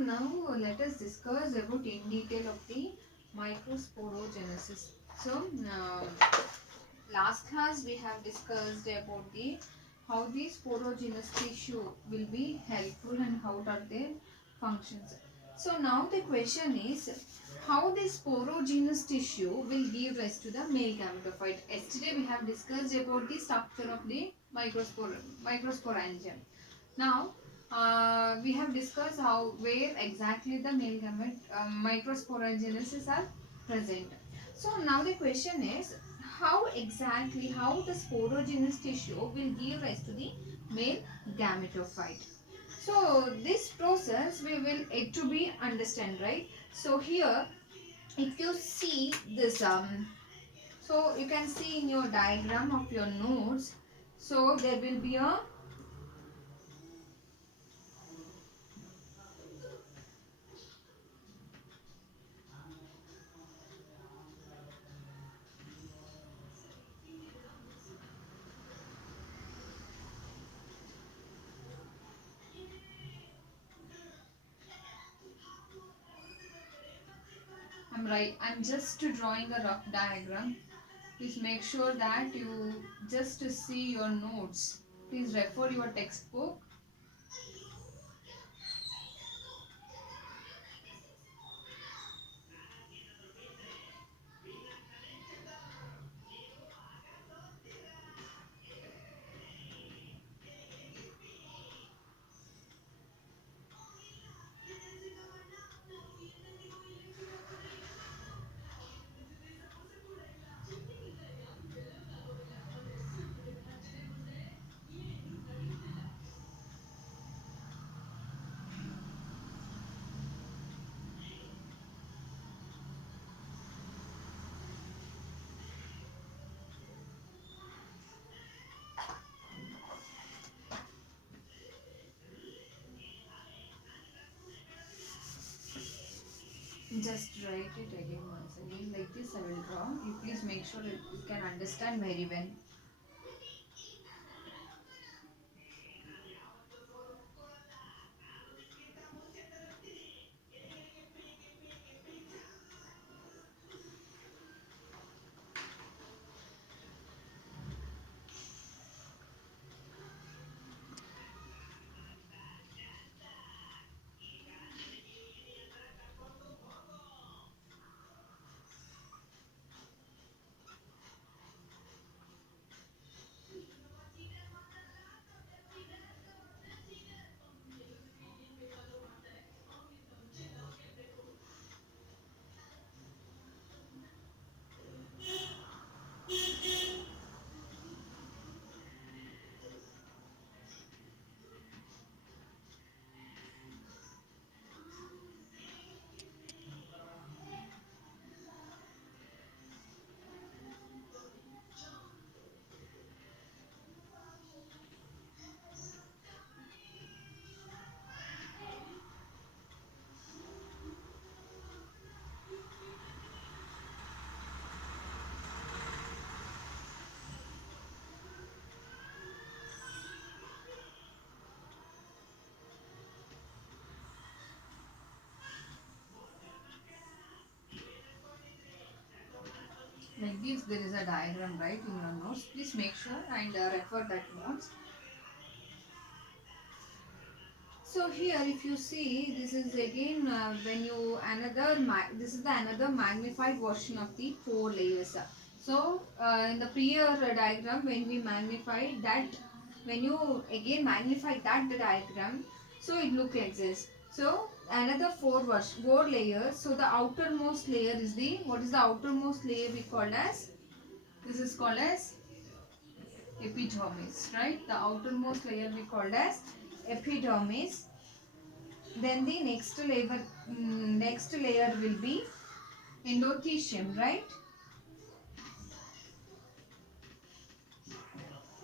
now let us discuss about in detail of the microsporogenesis. So last class we have discussed about the how the sporogenous tissue will be helpful and how are their functions. So now the question is how the sporogenous tissue will give rise to the male gametophyte. Yesterday we have discussed about the structure of the microsporangium. Now we have discussed how where exactly the male gamete microsporogenesis are present. So now the question is how the sporogenous tissue will give rise to the male gametophyte. So this process we will yet to be understand, right? So here if you see this so you can see in your diagram of your nodes, so there will be a I'm right. I'm just drawing a rough diagram. Please make sure that you just see your notes. Please refer your textbook. Just write it again once again like this. I will draw. You please make sure that you can understand very well. Like this, there is a diagram right in your notes. Please make sure and refer that notes. So here if you see, this is again when you this is the another magnified version of the four layers. So in the prior diagram when we magnified that, when you again magnify that the diagram, so it look like this. So another four layers. So the outermost layer is the, what is the outermost layer we called as, this is called as epidermis, right? The outermost layer we called as epidermis. Then the next layer will be endothelium, right?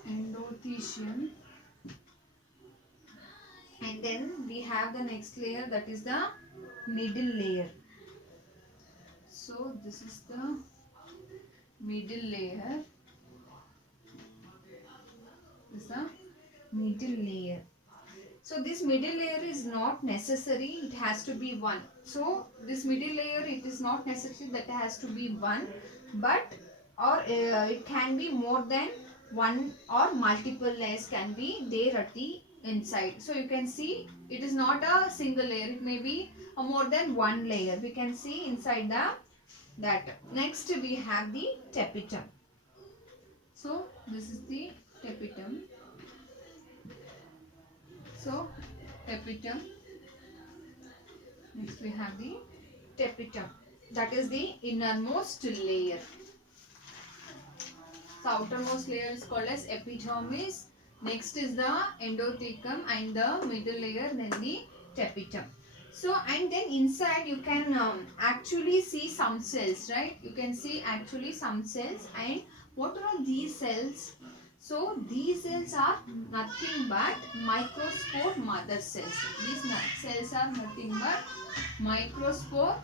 Endothelium. And then we have the next layer, that is the middle layer. So this is the middle layer. This is the middle layer. So this middle layer is not necessary, it has to be one. So this middle layer, it is not necessary that it has to be one, but or it can be more than one or multiple layers can be there at the inside. So you can see it is not a single layer, it may be a more than one layer. We can see inside that. Next we have the tapetum. So this is the tapetum. So tapetum. Next we have the tapetum. That is the innermost layer. So outermost layer is called as epidermis. Next is the endothecum and the middle layer, then the tapetum. So and then inside you can actually see some cells, right? You can see actually some cells. And what are these cells? So these cells are nothing but microspore mother cells. These cells are nothing but microspore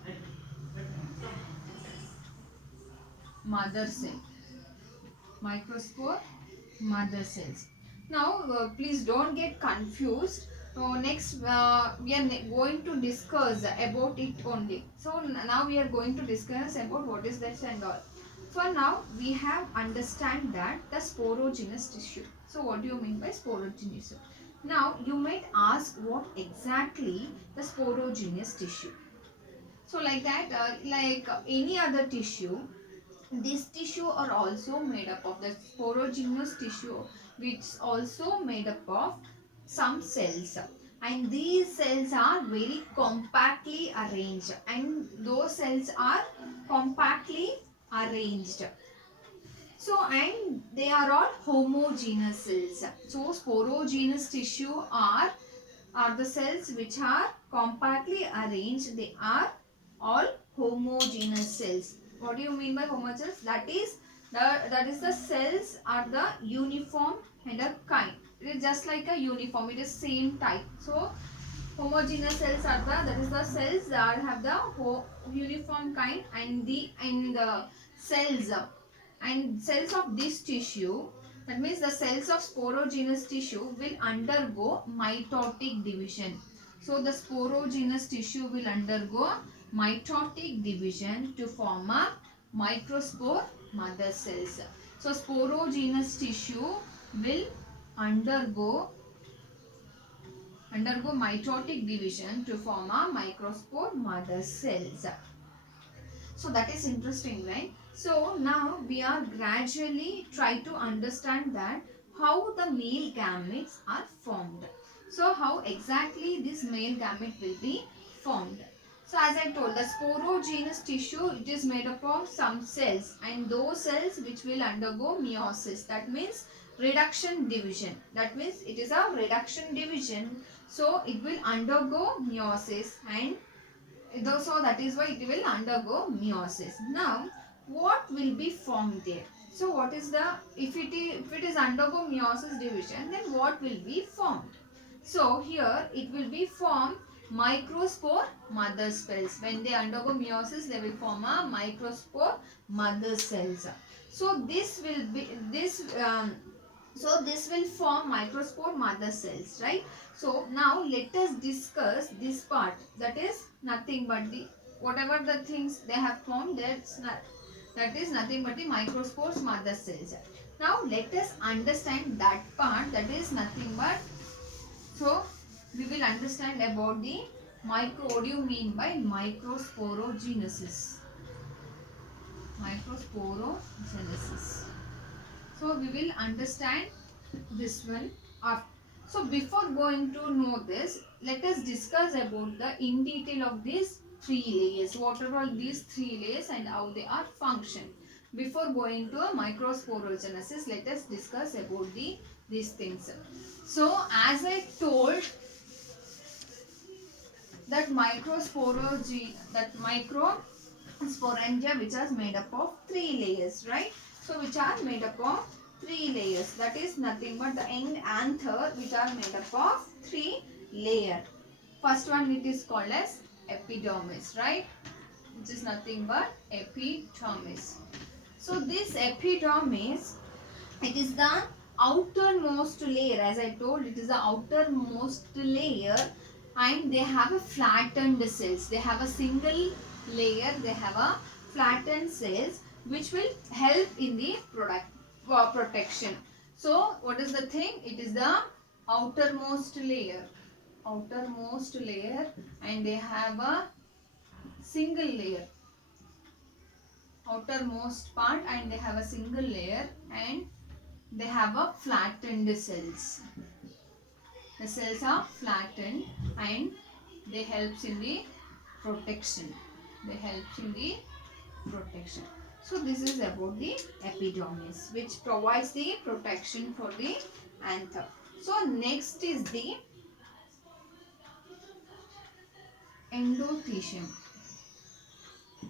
mother cell. Microspore mother cells. Now please don't get confused. Next we are going to discuss about it only. So now we are going to discuss about what is that and all. For now we have understand that the sporogenous tissue. So what do you mean by sporogenous? Now you might ask what exactly the sporogenous tissue. So like that, like any other tissue, this tissue are also made up of the sporogenous tissue, which also made up of some cells, and these cells are very compactly arranged, and those cells are compactly arranged. So and they are all homogeneous cells. So sporogenous tissue are the cells which are compactly arranged. They are all homogeneous cells. What do you mean by homogeneous? That is the cells are the uniform and a kind. It is just like a uniform. It is same type. So homogeneous cells are that is the cells that have the uniform kind, and the cells of this tissue, that means the cells of sporogenous tissue will undergo mitotic division. So the sporogenous tissue will undergo mitotic division to form a microspore mother cells. So sporogenous tissue will undergo mitotic division to form a microspore mother cells. So that is interesting, right? So now we are gradually try to understand that how the male gametes are formed. So how exactly this male gamete will be formed. So as I told, the sporogenous tissue, it is made up of some cells, and those cells which will undergo meiosis. That means reduction division. That means it is a reduction division. So it will undergo meiosis, and so that is why it will undergo meiosis. Now what will be formed there? So what is the, if it is undergo meiosis division, then what will be formed? So here it will be formed microspore mother cells. When they undergo meiosis, they will form a microspore mother cells. So this will be this will form microspore mother cells, right? So now let us discuss this part. That is nothing but the whatever the things they have formed, that is nothing but the microspores mother cells. Now let us understand that part, that is nothing but, so we will understand about the what do you mean by microsporogenesis? Microsporogenesis. So we will understand this one after. So before going to know this, let us discuss about the in detail of these three layers. What are all these three layers and how they are function. Before going to a microsporogenesis, let us discuss about these things. So as I told that microsporangia, which is made up of three layers, right? So which are made up of three layers. That is nothing but the end anther, which are made up of three layers. First one, it is called as epidermis, right? Which is nothing but epidermis. So this epidermis, it is the outermost layer. As I told, it is the outermost layer, and they have a flattened cells. They have a single layer. They have a flattened cells, which will help in the protection. So what is the thing? It is the outermost layer. Outermost layer, and they have a single layer. Outermost part, and they have a single layer, and they have a flattened cells. The cells are flattened, and they helps in the protection. They helps in the protection. So this is about the epidermis, which provides the protection for the anther. So next is the endothecium.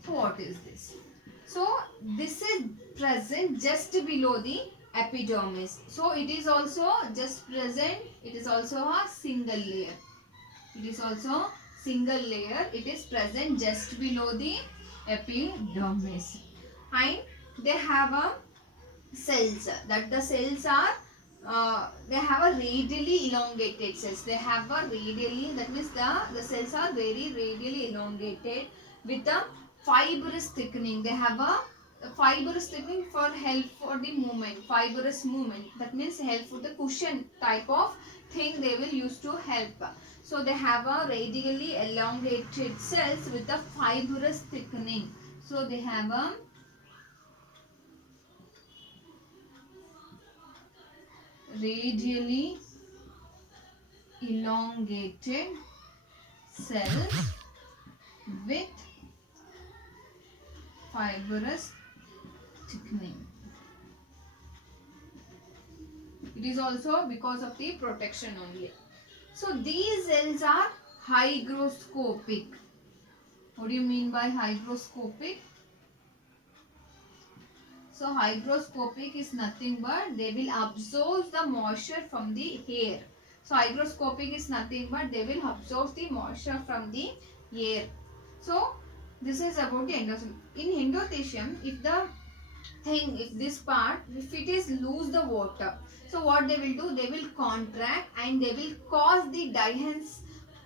So what is this? So this is present just below the epidermis. So it is also just present. It is also a single layer. It is also single layer. It is present just below the epidermis, and they have a cells. That the cells are they have a radially elongated cells. They have a radially, that means the cells are very radially elongated with a fibrous thickening. They have a fibrous thickening for help for the movement, fibrous movement. That means help for the cushion type of thing they will use to help. So they have a radially elongated cells with a fibrous thickening. So they have a radially elongated cells with fibrous thickening. It is also because of the protection only. So these cells are hygroscopic. What do you mean by hygroscopic? So hygroscopic is nothing but they will absorb the moisture from the air. So hygroscopic is nothing but they will absorb the moisture from the air. So this is about the endothecium. In endothecium, if this part, if it is lose the water, so what they will do, they will contract and they will cause the dihense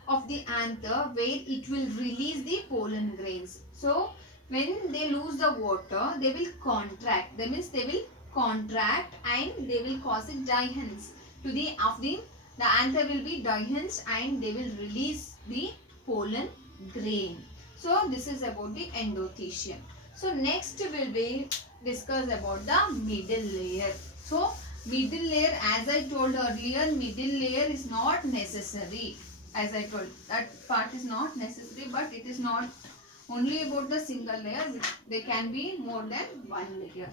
of the anther, where it will release the pollen grains. So when they lose the water, they will contract. That means they will contract and they will cause a dihense to the anther will be dihense and they will release the pollen grain. So this is about the endothecium. So next will be discuss about the middle layer. So middle layer, as I told earlier, middle layer is not necessary. As I told, that part is not necessary, but it is not only about the single layer. They can be more than one layer.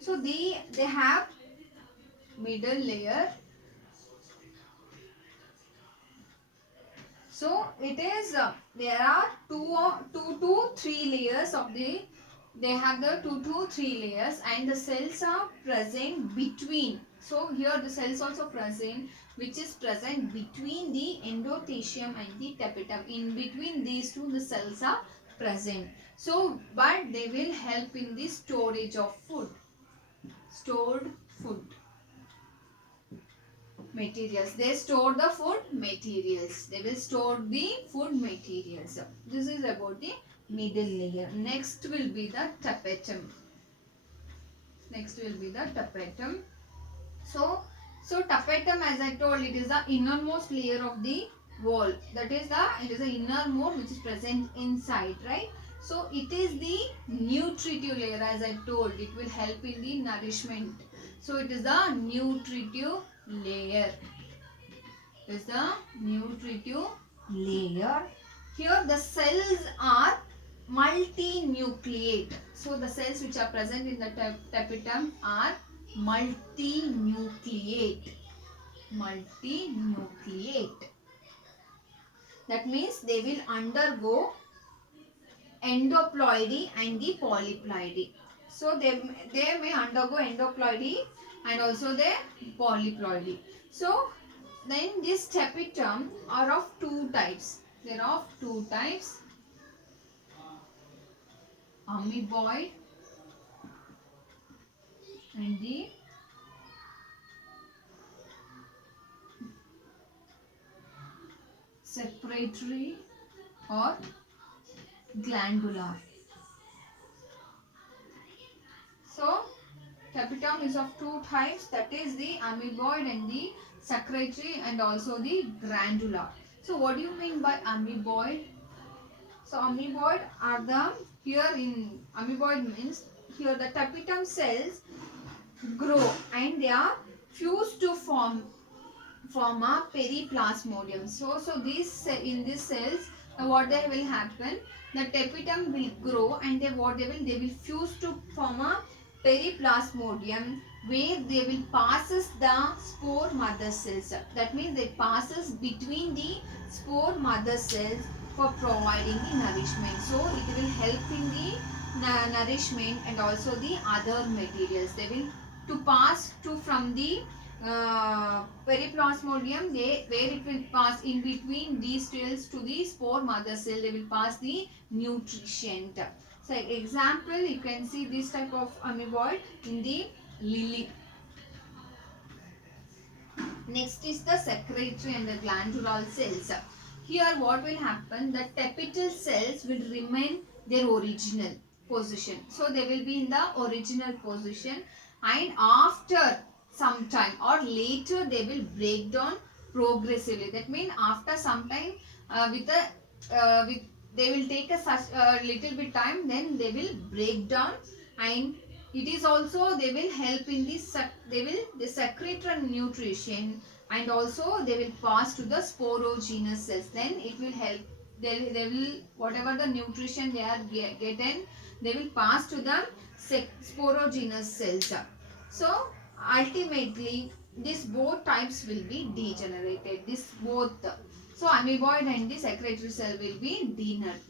So they have middle layer. So it is there are two to three layers of the. They have the 2 to 3 layers, and the cells are present between. So here the cells also present, which is present between the endothecium and the tapetum. In between these two, the cells are present. So but they will help in the storage of food. Stored food materials. They store the food materials. They will store the food materials. This is about the middle layer. Next will be the tapetum. Next will be the tapetum. So tapetum, as I told, it is the innermost layer of the wall. That is it is the innermost which is present inside, right? So it is the nutritive layer, as I told. It will help in the nourishment. So it is the nutritive layer. It is the nutritive layer. Here the cells are multinucleate. So the cells which are present in the tapetum are multinucleate. Multinucleate. That means they will undergo endoploidy and the polyploidy. So they may undergo endoploidy and also the polyploidy. So then this tapetum are of two types. There are of two types: amoeboid and the secretory or glandular. So tapetum is of two types, that is the amoeboid and the secretory, and also the glandular. So what do you mean by amoeboid? So amoeboid are the, here in amoeboid means here the tapetum cells grow and they are fused to form a periplasmodium. So these in these cells, what they will happen, the tapetum will grow and they will fuse to form a periplasmodium, where they will passes the spore mother cells. That means they passes between the spore mother cells for providing the nourishment. So it will help in the nourishment and also the other materials. They will to pass to from the periplasmodium, where it will pass in between these cells to the spore mother cell, they will pass the nutrient. So example, you can see this type of amoeboid in the lily. Next is the secretory and the glandular cells. Here what will happen, the tapetal cells will remain their original position. So they will be in the original position, and after some time or later they will break down progressively. That means after some time, with they will take a such little bit time, then they will break down, and it is also they will help in this, they secrete nutrition, and also they will pass to the sporogenous cells. Then it will help, they will whatever the nutrition they are getting, they will pass to the sporogenous cells. So ultimately these both types will be degenerated. This both, so amoeboid and the secretory cell will be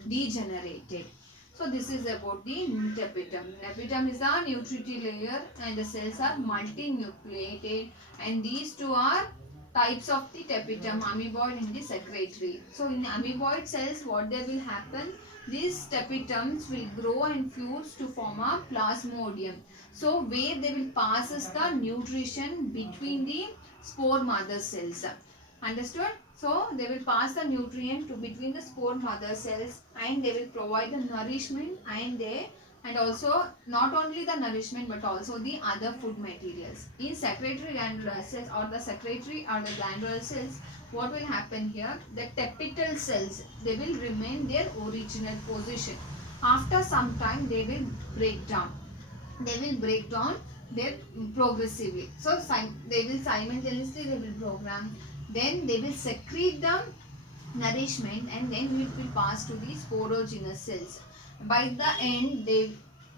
degenerated. So this is about the tapetum. Tapetum is the nutritive layer and the cells are multinucleated, and these two are types of the tapetum, amoeboid and the secretory. So in amoeboid cells, what they will happen, these tapetums will grow and fuse to form a plasmodium. So where they will passes the nutrition between the spore mother cells. Understood? So they will pass the nutrient to between the spore mother cells, and they will provide the nourishment, and also not only the nourishment but also the other food materials. In secretory glandular cells or the secretory or the glandular cells, what will happen here? The tapetal cells, they will remain their original position. After some time they will break down. They will break down their progressively. So they will simultaneously they will program. Then they will secrete the nourishment, and then it will pass to the sporogenous cells. By the end,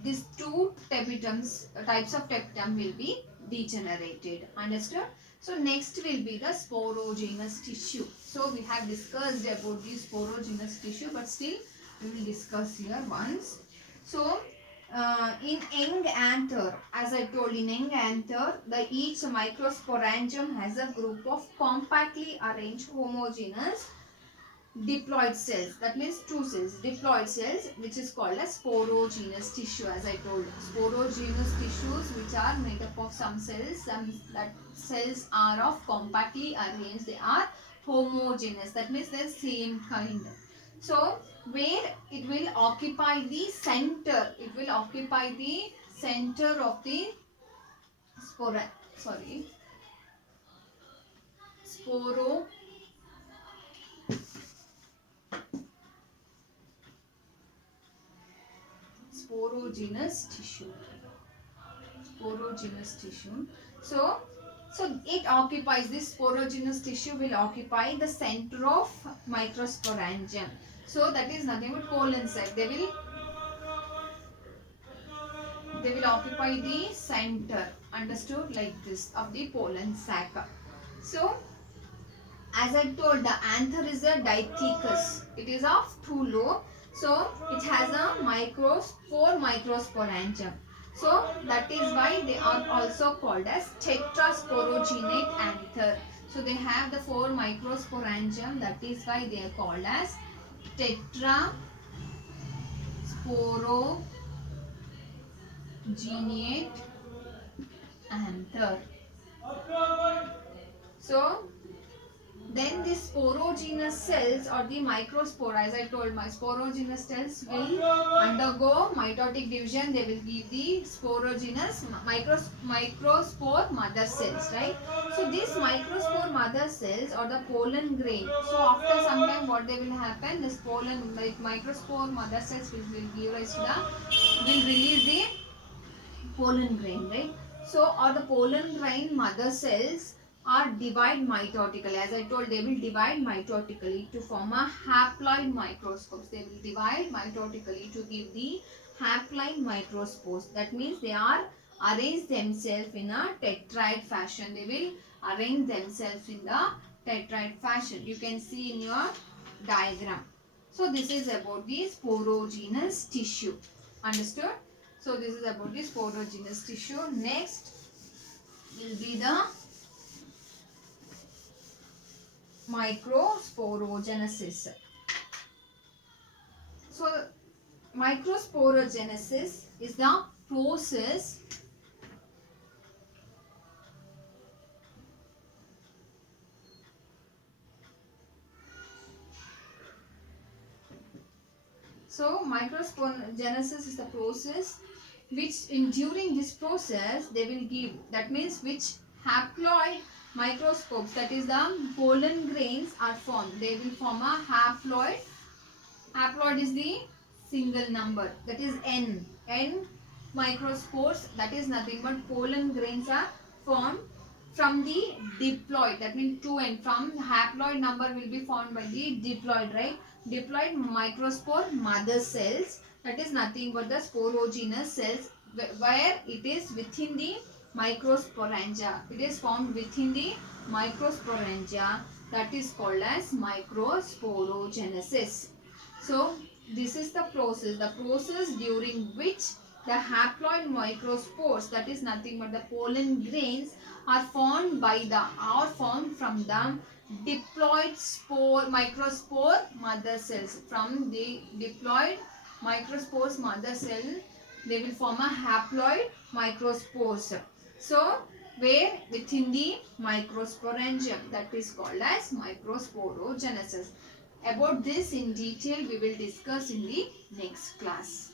these two tapetums, types of tapetum will be degenerated. Understood? So next will be the sporogenous tissue. So we have discussed about the sporogenous tissue, but still we will discuss here once. So in young anther, as I told, in young anther, each microsporangium has a group of compactly arranged homogeneous diploid cells. That means two cells, diploid cells, which is called as sporogenous tissue. As I told, sporogenous tissues which are made up of some cells, that cells are of compactly arranged, they are homogeneous. That means they are same kind. So where it will occupy the center, it will occupy the center of the sporogenous tissue. So it occupies, this sporogenous tissue will occupy the center of microsporangium. So that is nothing but colon sac. They will occupy the center. Understood? Like this, of the pollen sac. So as I told, the anther is a diathecous. It is of two lobe. So it has a four microsporangium. So that is why they are also called as tetrasporogenate anther. So they have the four microsporangium. That is why they are called as tetrasporogenate anther. So Then the sporogenous cells or the microspore, as I told, my sporogenous cells will undergo mitotic division. They will give the sporogenous microspore mother cells, right? So these microspore mother cells or the pollen grain. So after some time, what they will happen? This pollen, like microspore mother cells will give rise to will release the pollen grain, right? So, or the pollen grain mother cells are divide mitotically. As I told, they will divide mitotically to form a haploid microscopes. They will divide mitotically to give the haploid microspores. That means they are arrange themselves in a tetrad fashion. They will arrange themselves in the tetrad fashion. You can see in your diagram. So, this is about the sporogenous tissue. Understood? So this is about the sporogenous tissue. Next will be the microsporogenesis. So microsporogenesis is the process microsporogenesis is the process which during this process they will give, that means which haploid microscopes, that is the pollen grains are formed. They will form a haploid. Haploid is the single number, that is N. N microspores, that is nothing but pollen grains are formed from the diploid. That means 2N. From haploid number will be formed by the diploid, right? Diploid microspore mother cells, that is nothing but the sporogenous cells where it is within the microsporangia. It is formed within the microsporangia, that is called as microsporogenesis. So this is the process during which the haploid microspores, that is nothing but the pollen grains, are formed from the diploid microspore mother cells. From the diploid microspores mother cell, they will form a haploid microspores. So where within the microsporangium, that is called as microsporogenesis. About this in detail we will discuss in the next class.